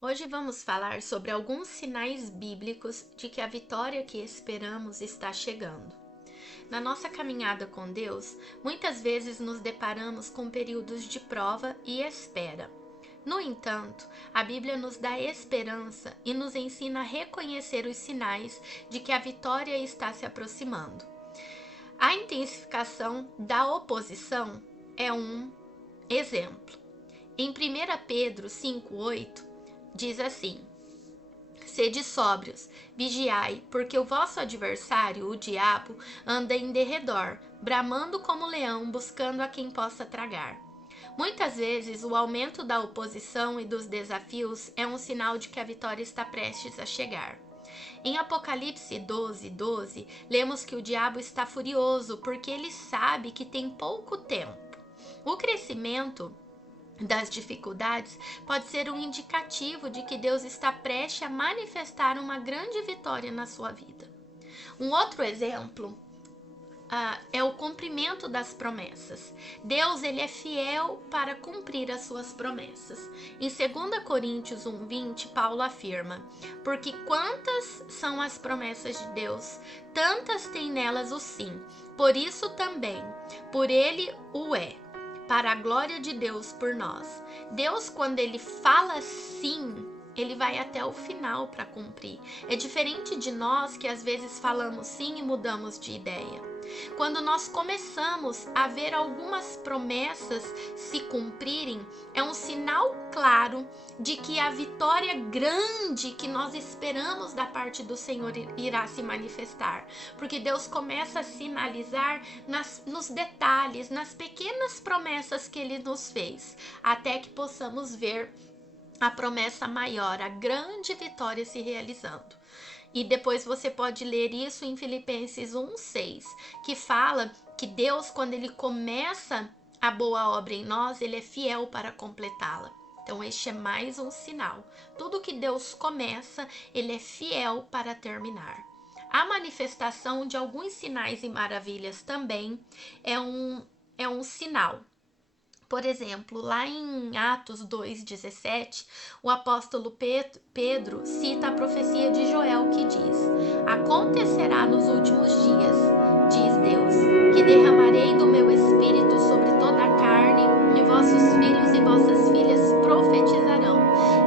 Hoje vamos falar sobre alguns sinais bíblicos de que a vitória que esperamos está chegando. Na nossa caminhada com Deus, muitas vezes nos deparamos com períodos de prova e espera. No entanto, a Bíblia nos dá esperança e nos ensina a reconhecer os sinais de que a vitória está se aproximando. A intensificação da oposição é um exemplo. Em 1 Pedro 5,8, diz assim: Sede sóbrios, vigiai, porque o vosso adversário, o diabo, anda em derredor, bramando como leão, buscando a quem possa tragar. Muitas vezes, o aumento da oposição e dos desafios é um sinal de que a vitória está prestes a chegar. Em Apocalipse 12:12, lemos que o diabo está furioso porque ele sabe que tem pouco tempo. O crescimento das dificuldades pode ser um indicativo de que Deus está prestes a manifestar uma grande vitória na sua vida. Um outro exemplo é o cumprimento das promessas. Deus ele é fiel para cumprir as suas promessas. Em 2 Coríntios 1:20, Paulo afirma: Porque quantas são as promessas de Deus, tantas tem nelas o sim. Por isso também, por ele o é, para a glória de Deus por nós. Deus, quando ele fala sim, ele vai até o final para cumprir. É diferente de nós que às vezes falamos sim e mudamos de ideia. Quando nós começamos a ver algumas promessas se cumprirem, é um sinal claro de que a vitória grande que nós esperamos da parte do Senhor irá se manifestar. Porque Deus começa a sinalizar nos detalhes, nas pequenas promessas que Ele nos fez, até que possamos ver a promessa maior, a grande vitória se realizando. E depois você pode ler isso em Filipenses 1:6, que fala que Deus, quando ele começa a boa obra em nós, ele é fiel para completá-la. Então este é mais um sinal. Tudo que Deus começa, ele é fiel para terminar. A manifestação de alguns sinais e maravilhas também é um sinal. Por exemplo, lá em Atos 2:17, o apóstolo Pedro cita a profecia de Joel que diz: Acontecerá nos últimos dias, diz Deus, que derramarei do meu espírito sobre toda a carne, e vossos filhos e vossas filhas profetizarão,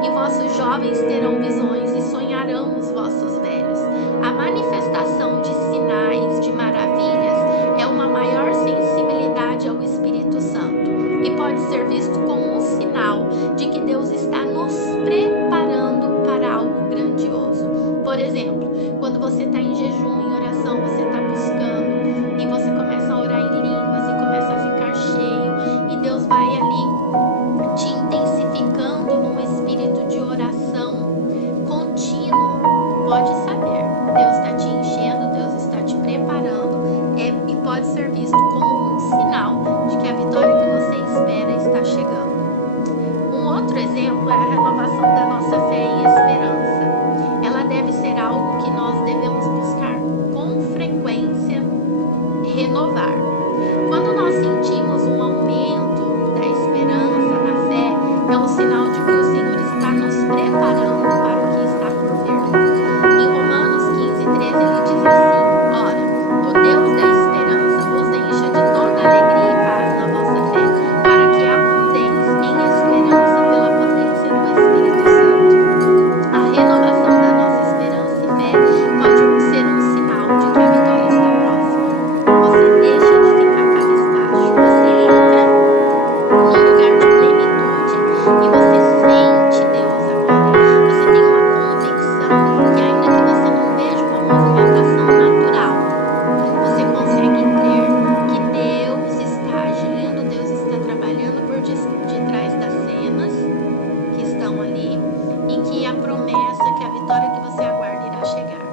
e vossos jovens terão visões e sonharão os vossos velhos. A manifestação de sinais, de maravilhas, é uma maior sensibilidade ao Espírito Santo. E pode ser visto como um sinal de que Deus está nos preparando para algo grandioso. Por exemplo, quando você está em jejum, em oração, você está buscando e você começa a orar em línguas e começa a ficar cheio, e Deus vai ali te intensificando num espírito de oração contínuo. Pode saber, Deus está te enchendo, Deus está te preparando, e pode ser visto como um sinal de que a vitória que você espera está chegando. Um outro exemplo é a renovação da nossa fé e esperança. Ela deve ser algo que nós devemos buscar com frequência renovar. Quando nós sentimos um aumento da esperança na fé, é um sinal de que o Senhor está nos preparando para o que está por vir. Em Romanos 15:13 ele diz assim: Ora, o Deus da esperança vos encha de toda alegria e paz na vossa fé, para que abundeis em esperança pela potência do Espírito Santo. A renovação da nossa esperança e fé pode ser um sinal de que a vitória está próxima. Você deixa de ficar cabisbaixo, você entra num lugar de plenitude e você sente Deus agora. Você tem uma convicção que, ainda que você não veja uma movimentação natural, você consegue crer que Deus está agindo, Deus está trabalhando por detrás das cenas que estão ali, e que a promessa, que a vitória que você aguarda irá chegar.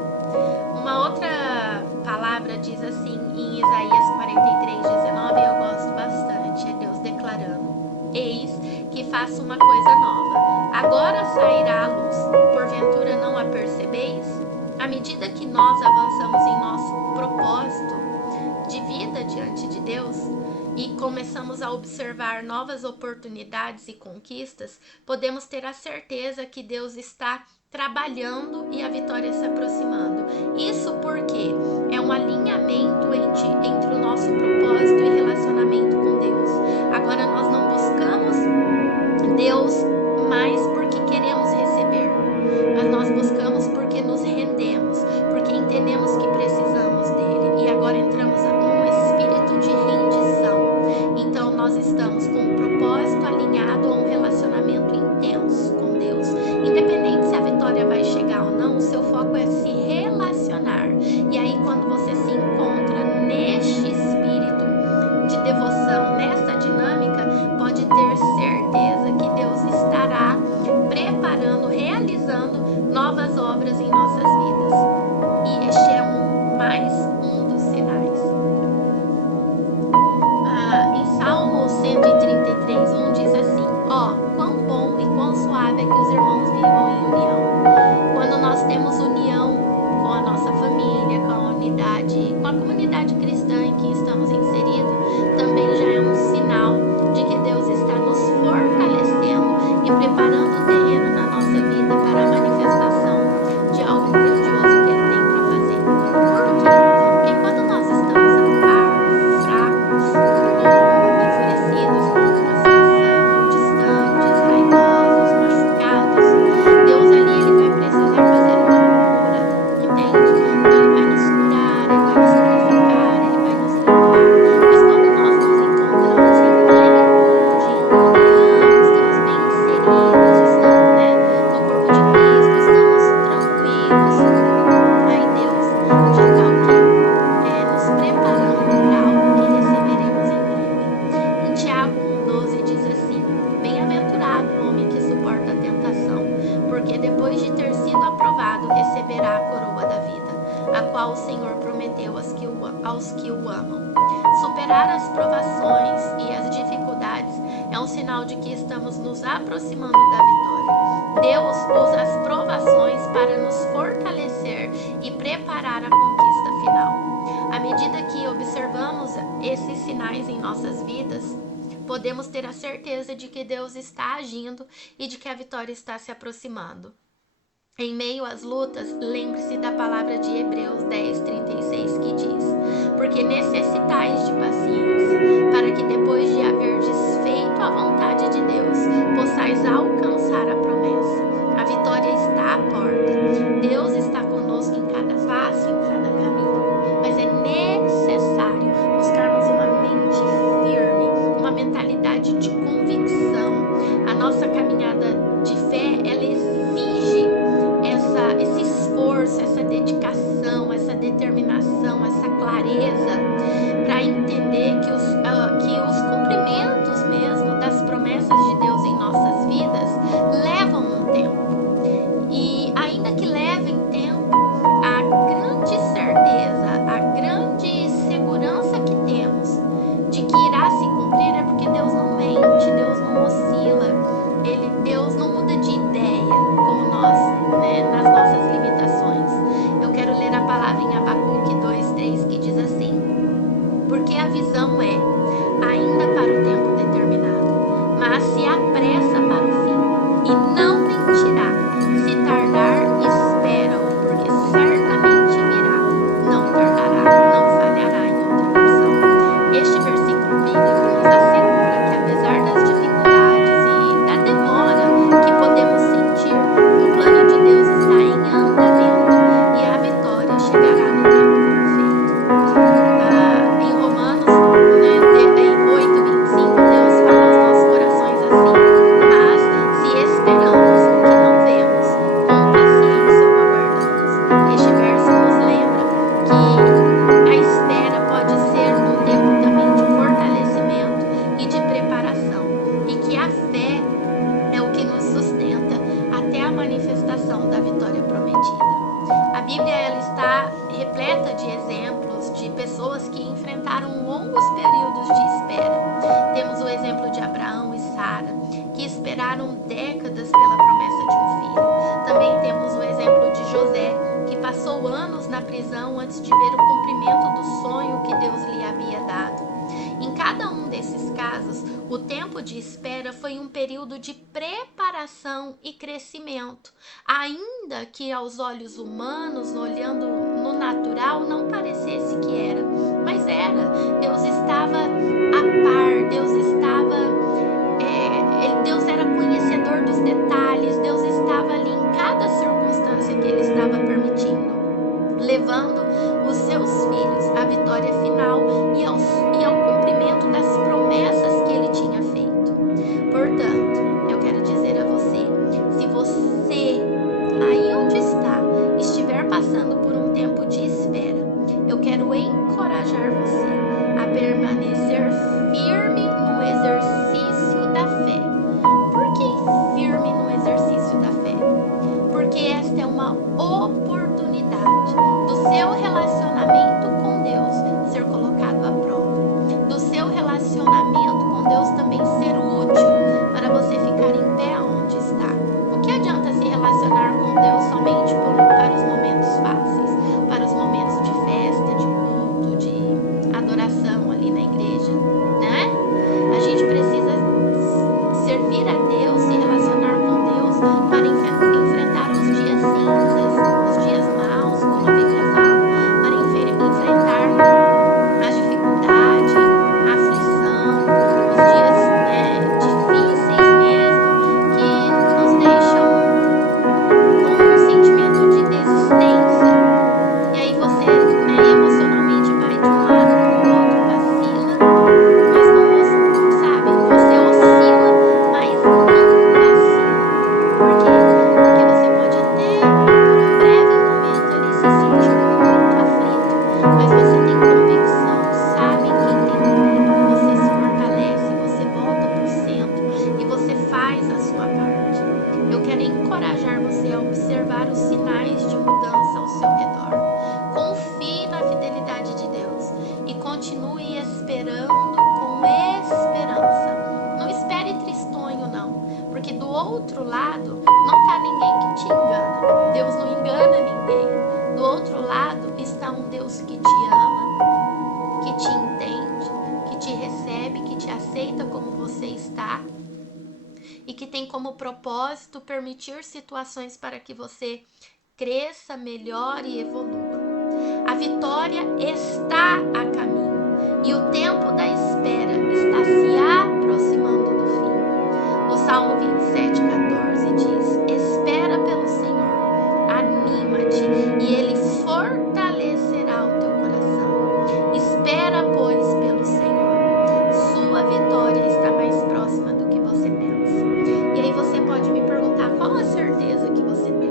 Uma outra palavra diz assim em Isaías 43:19, eu gosto bastante, é Deus declarando: Eis que faço uma coisa nova, agora sairá a luz, porventura não a percebeis? À medida que nós avançamos em nosso propósito de vida diante de Deus e começamos a observar novas oportunidades e conquistas, podemos ter a certeza que Deus está trabalhando e a vitória se aproximando. Isso porque é um alinhamento entre o nosso propósito e relacionamento com Deus. Agora nós não buscamos Deus mais porque queremos receber, mas nós buscamos porque nos rendemos, porque entendemos que precisamos dele. E agora entramos num espírito de rendição. Então nós estamos com um propósito alinhado a um relacionamento intenso com Deus. Independente se a vitória vai chegar ou não, o seu foco é se relacionar. E aí quando você se encontra neste espírito de devoção, nessa dinâmica, pode ter certeza que Deus estará preparando, realizando novas obras em nossas vidas. E este é mais um dos sinais. Em Salmo 133:1 diz assim: quão bom e quão suave é que os irmãos vivam em união. Quando nós temos união com a nossa família, com a comunidade cristã em que estamos inseridos, também já é um sinal de que Deus está nos fortalecendo e preparando o terreno na nossa vida para a manifestação de algo grandioso que Ele tem para fazer. Por quê? Porque quando nós estamos fracos ou enfurecidos com uma situação, distantes, raivosos, machucados, Deus ali Ele vai precisar fazer uma cura, entende? Então Ele vai nos curar, Ele vai nos purificar, Ele vai nos limpar. Mas quando nós nos encontramos em plenitude, em união, estamos bem inseridos, estamos, no corpo de Cristo, estamos tranquilos, aí Deus já está o quê? Nos preparando para algo que receberemos em breve. Em Tiago 1:12 diz assim: bem-aventurado o homem que suporta a tentação, porque depois de ter sido aprovado, receberá a coroa da vida, a qual o Senhor prometeu aos que o amam. Superar as provações e as dificuldades é um sinal de que estamos nos aproximando da vitória. Deus usa as provações para nos fortalecer e preparar a conquista final. À medida que observamos esses sinais em nossas vidas, podemos ter a certeza de que Deus está agindo e de que a vitória está se aproximando. Em meio às lutas, lembre-se da palavra de Hebreus 10:36 que diz: porque necessitais de paciência, para que depois de haverdes feito a vontade de Deus, possais alcançar a promessa. A vitória está à porta. Deus está conosco em cada passo, em cada caminho. Mas é necessário buscarmos uma mente firme, uma mentalidade de convicção. A nossa caminhada de fé, ela exige esse esforço, essa dedicação, essa determinação, essa clareza para entender que os cumprimentos mesmo das promessas de Deus em nossas vidas levam um tempo. E ainda que levem tempo, a grande certeza, a grande segurança que temos de que irá se cumprir é porque Deus não mente, Deus não oscila, Deus não muda de ideia como nós, nas nossas limitações. Eu quero ler a palavra em Abacuque 2:3 que diz assim: porque a visão é ainda para o tempo determinado, mas se apressa para o fim, e não mentirá. Se tardar, espera-o, porque certamente virá, não tardará, não falhará. Em outra versão, este versículo bíblico nos assegura que apesar das dificuldades e da demora que podemos sentir, o plano de Deus está em andamento e a vitória chegará no tempo perfeito. Em Romanos 8:25, Deus fala aos nossos corações assim: mas se esperamos o que não vemos, com paciência o aguardamos. Este verso nos lembra que a espera pode ser um tempo também de fortalecimento e de preparação, e que a fé é o que nos sustenta até a manifestação da vitória prometida. A Bíblia ela está repleta de exemplos de pessoas que enfrentaram longos períodos de espera. Temos o exemplo de Abraão e Sara, que esperaram décadas pela promessa de um filho. Também temos o exemplo de José, que passou anos na prisão antes de ver o cumprimento do sonho que Deus lhe havia dado. Em cada um tempo de espera foi um período de preparação e crescimento, ainda que aos olhos humanos, olhando no natural, não parecesse que era, mas era. Deus estava a par, Deus era conhecedor dos detalhes, Deus estava ali em cada circunstância que Ele estava permitindo, levando os seus filhos à vitória final e ao cumprimento das promessas que Ele tinha feito. Portanto, eu quero dizer a você, se você, aí onde está, estiver passando por um tempo de espera, eu quero encorajar você a permanecer firme no exercício da fé. Por que firme no exercício da fé? Porque esta é uma oportunidade do seu relacionamento com Deus ser colocado à prova, do seu relacionamento com Deus também ser útil para você ficar em pé onde está. O que adianta se relacionar com Deus somente para os momentos fáceis, para os momentos de festa, de culto, de adoração ali na igreja, né? A gente precisa servir a Deus, se relacionar com Deus para enfrentar os dias cinzas, os dias maus, como a Bíblia fala, para enfrentar a dificuldade, a aflição, os dias, difíceis mesmo, que nos deixam com um sentimento de desistência. E aí você emocionalmente vai de um lado para o outro, vacila, mas não, sabe, você oscila, mas não vacila. Por quê? Porque você pode até, por um breve momento ali, se sentir muito aflito, mas você tem convicção, sabe quem tem tudo, você se fortalece, você volta para o centro e você faz a sua parte. Eu quero encorajar você a observar os sinais de mudança ao seu redor. Confie na fidelidade de Deus e continue esperando com esperança. Não espere tristonho, não, porque do outro lado não está ninguém que te engana. Deus não engana ninguém. Do outro lado está um Deus que te ama, que te entende, que te recebe, que te aceita como você está e que tem como propósito permitir situações para que você cresça, melhore e evolua. A vitória está a caminho e o tempo da espera está se aproximando do fim. O Salmo 27:14 diz: espera pelo Senhor, anima-te e Ele fortalecerá o teu coração. Espera, pois, pelo Senhor. Sua vitória está mais próxima do que você pensa. E aí você pode me perguntar, qual a certeza que você tem?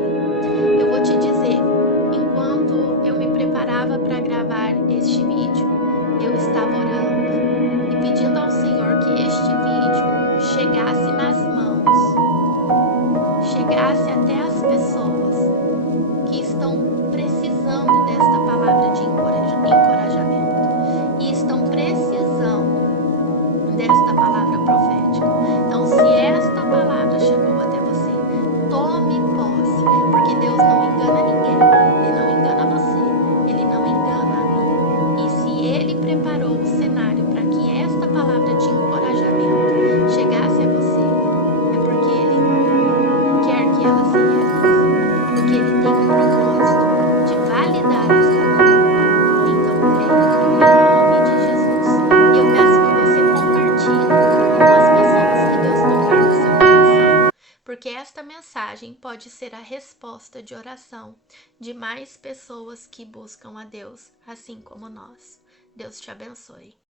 Eu vou te dizer, enquanto eu me preparava para gravar este vídeo, eu estava orando e pedindo ao Senhor que este vídeo chegasse nas mãos, chegasse até as pessoas que estão precisando desta palavra de encorajamento e estão precisando desta palavra profética. Então, se esta palavra chegou até você, tome posse, porque Deus não engana ninguém, Ele não engana você, Ele não engana a mim. E se Ele preparou o cenário para que esta palavra de encorajamento chegasse a você, é porque Ele quer que ela se realize, porque Ele tem um propósito de validar esta palavra. Então, creia, em nome de Jesus. E eu peço que você compartilhe com as pessoas que Deus tocar no seu coração, porque esta mensagem pode ser a resposta de oração de mais pessoas que buscam a Deus, assim como nós. Deus te abençoe.